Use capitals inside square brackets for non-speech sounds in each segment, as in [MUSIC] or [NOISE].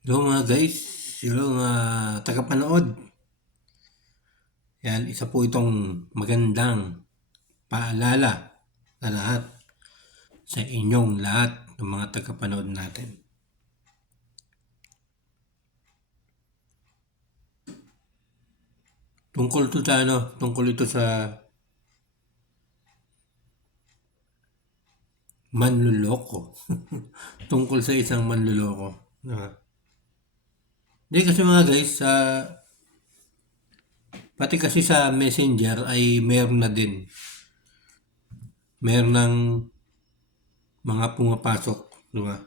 Hello mga guys, hello mga tagapanood. Yan, isa po itong magandang paalala na lahat sa inyong lahat ng mga tagapanood natin. Tungkol to sa ano, tungkol ito sa manluloko. [LAUGHS] tungkol sa isang manluloko. Ah. Hindi kasi mga guys, sa pati kasi sa messenger ay meron na din. Meron ng mga pumapasok, di ba?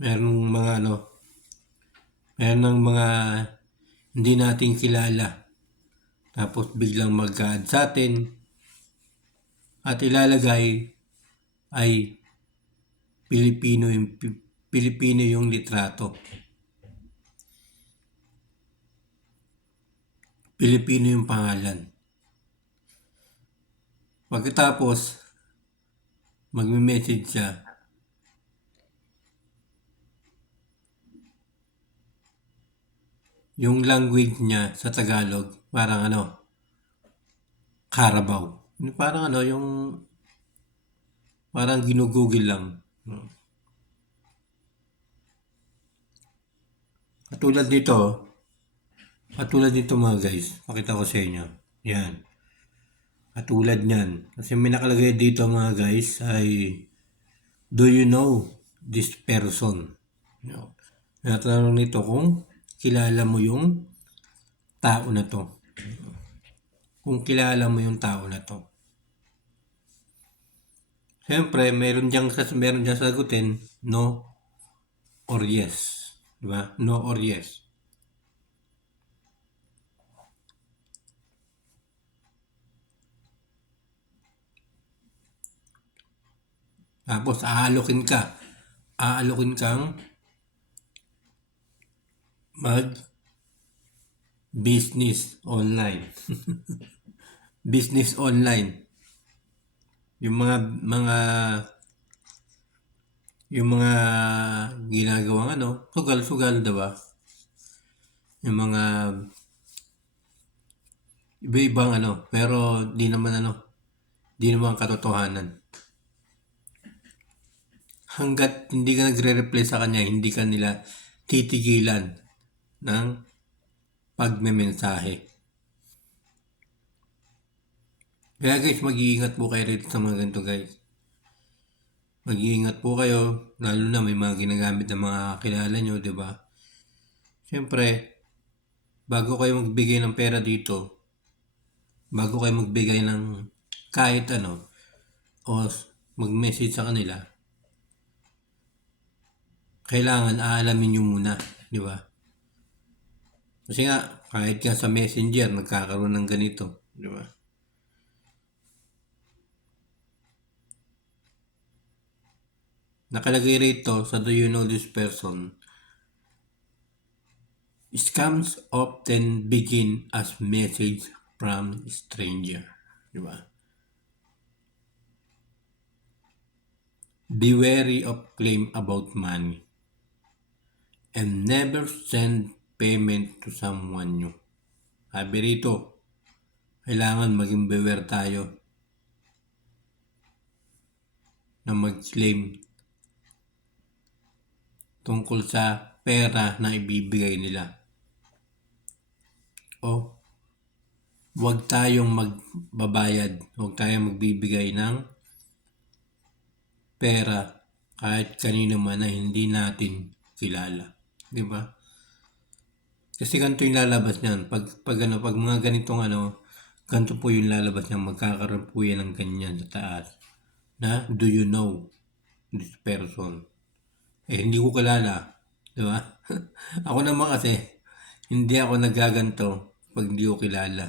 Meron ng mga ano, meron ng mga hindi nating kilala. Tapos biglang mag-add sa atin at ilalagay ay Pilipino yung Pilipino yung litrato. Pilipino yung pangalan. Pagkatapos, magme-message siya. Yung language niya sa Tagalog, parang ano, Carabao. Parang ano, yung parang ginugugil lang. Katulad dito, katulad dito mga guys, pakita ko sa inyo. Yan. Katulad niyan. Kasi may nakalagay dito mga guys ay Do you know this person? No. Natanong nito kung kilala mo yung tao na to. Kung kilala mo yung tao na to. Siyempre, meron diyang, meron diyang sagutin, no or yes. Di ba? No or yes. Tapos, aalokin ka. Aalokin kang mag business online. [LAUGHS] business online. Yung mga mga yung mga ginagawang ano, sugal-sugal, 'di ba? Yung mga iba-ibang ano, pero di naman ano, di naman katotohanan. Hanggat hindi ka nagre-reply sa kanya, hindi ka nila titigilan ng pagmemensahe. Kaya guys, mag-iingat po kayo rito sa mga ganito guys. Mag-iingat po kayo, lalo na may mga ginagamit ng mga kilala nyo, di ba? Siyempre, bago kayo magbigay ng pera dito, bago kayo magbigay ng kahit ano, o mag-message sa kanila, kailangan aalamin nyo muna, di ba? Kasi nga, kahit nga sa messenger, nagkakaroon ng ganito, di ba? Nakalagay rito sa Do You Know This Person, Scams often begin as message from stranger. Di ba? Be wary of claim about money and never send payment to someone new. Sabi rito, kailangan maging beware tayo na mag-claim tungkol sa pera na ibibigay nila. O huwag tayong magbabayad, huwag tayong magbibigay ng pera kahit kanino man na hindi natin kilala. Di ba? Kasi ganito yung lalabas niyan. Pag, pag, ano, pag mga ganitong ano, ganito po yung lalabas niyan. Magkakaroon po yan ng ganyan sa taas. Na, do you know this person? Eh, hindi ko kilala. Di ba? [LAUGHS] ako naman kasi, hindi ako nagaganto pag hindi ko kilala.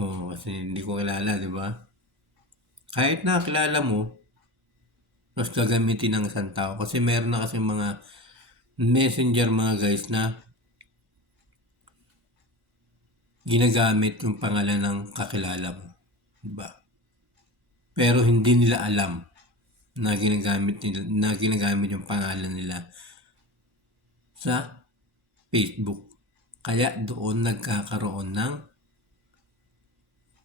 Oo, kasi hindi ko kilala, di ba? Kahit na kilala mo, mas gagamitin ng isang tao. Kasi meron na kasi mga messenger mga guys na ginagamit yung pangalan ng kakilala mo. Diba? Pero hindi nila alam na ginagamit nila, na ginagamit yung pangalan nila sa Facebook. Kaya doon nagkakaroon ng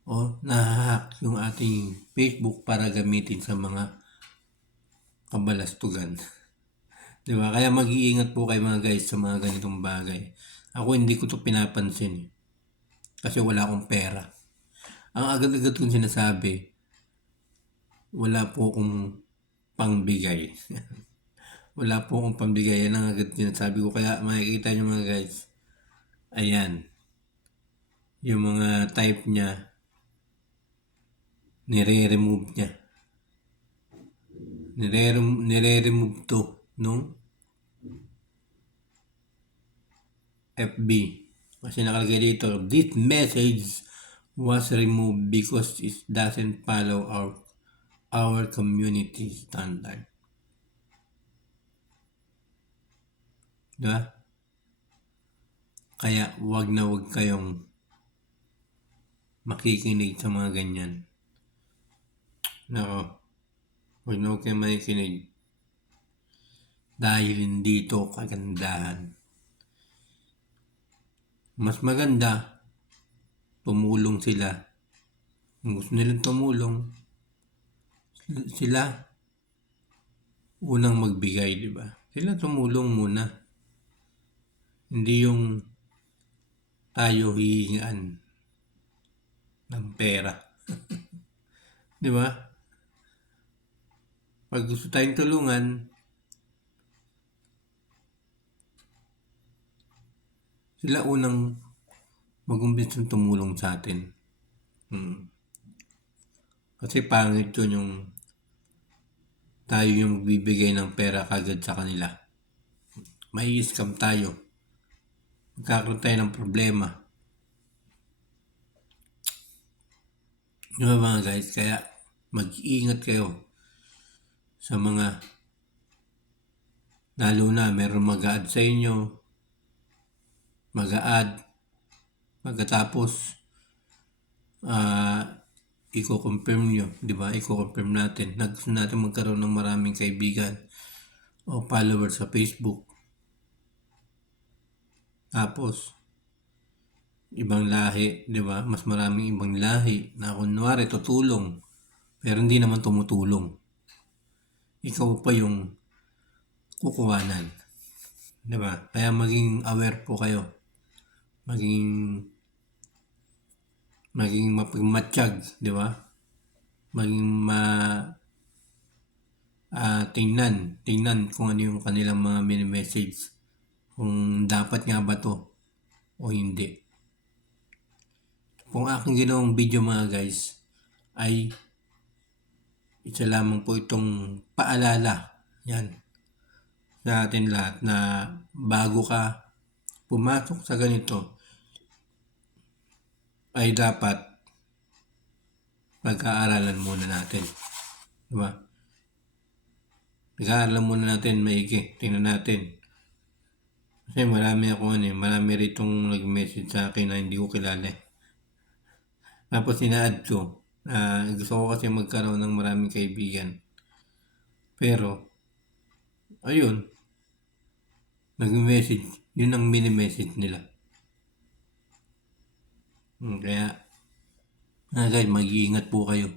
o nahahack yung ating Facebook para gamitin sa mga kabalastugan. [LAUGHS] Di ba? Kaya mag-iingat po kayo mga guys sa mga ganitong bagay. Ako hindi ko to pinapansin. eh. Kasi wala akong pera. Ang agad-agad kong sinasabi, wala po akong pangbigay. [LAUGHS] wala po akong pambigay. Yan ang agad sinasabi ko. Kaya makikita nyo mga guys. Ayan. Yung mga type niya, nire-remove niya. Nire-remove, nire-remove to nung FB. Kasi nakalagay dito, this message was removed because it doesn't follow our our community standard. Diba? Kaya wag na wag kayong makikinig sa mga ganyan. Nako, wag na wag kayong makikinig. Dahil hindi ito kagandahan. Mas maganda, tumulong sila. Kung gusto nilang tumulong, sila unang magbigay, di ba? Sila tumulong muna. Hindi yung tayo hihingaan ng pera. [LAUGHS] di ba? Pag gusto tayong tulungan, sila unang mag-umbisang tumulong sa atin. Hmm. Kasi pangit yun yung tayo yung magbibigay ng pera kagad sa kanila. May scam tayo. Magkakaroon tayo ng problema. Di ba mga guys? Kaya mag-iingat kayo sa mga lalo na meron mag-add sa inyo mag-add pagkatapos uh, i-confirm nyo, di ba? I-confirm natin. Nag natin magkaroon ng maraming kaibigan o followers sa Facebook. Tapos, ibang lahi, di ba? Mas maraming ibang lahi na kunwari tutulong, pero hindi naman tumutulong. Ikaw pa yung kukuhanan. Di ba? Kaya maging aware po kayo maging maging mapagmatsyag, di ba? Maging ma uh, tingnan, tingnan kung ano yung kanilang mga mini-message. Kung dapat nga ba to o hindi. Kung aking ginawang video mga guys ay isa lamang po itong paalala yan sa atin lahat na bago ka pumasok sa ganito ay dapat pag-aaralan muna natin. Diba? Pag-aaralan muna natin maigi. Tingnan natin. Kasi marami ako ano eh. Marami ritong nag-message sa akin na hindi ko kilala eh. Tapos ina-add ko. Uh, gusto ko kasi magkaroon ng maraming kaibigan. Pero, ayun. Nag-message. Yun ang mini-message nila. Hmm, kaya, ah, guys, mag-iingat po kayo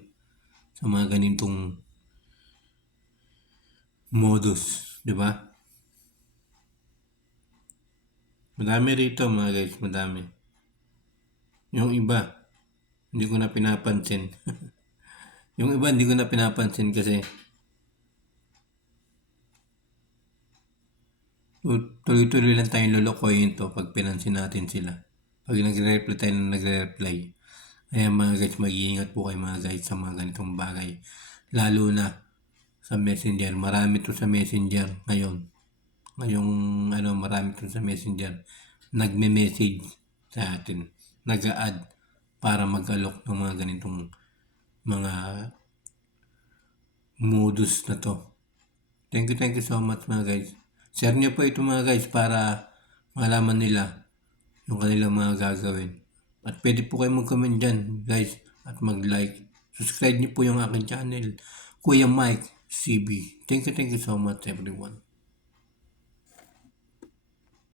sa mga ganitong modus, di ba? Madami rito mga guys, madami. Yung iba, hindi ko na pinapansin. [LAUGHS] yung iba hindi ko na pinapansin kasi tuloy-tuloy lang tayong lulukoyin to pag pinansin natin sila pag nagre-reply tayo na nagre-reply. Kaya mga guys, mag-iingat po kayo mga guys sa mga ganitong bagay. Lalo na sa messenger. Marami to sa messenger ngayon. Ngayong ano, marami to sa messenger. Nagme-message sa atin. Nag-a-add para mag-alok ng mga ganitong mga modus na to. Thank you, thank you so much mga guys. Share nyo po ito mga guys para malaman nila yung kanilang mga gagawin. At pwede po kayo mag-comment dyan, guys, at mag-like. Subscribe niyo po yung aking channel, Kuya Mike CB. Thank you, thank you so much everyone.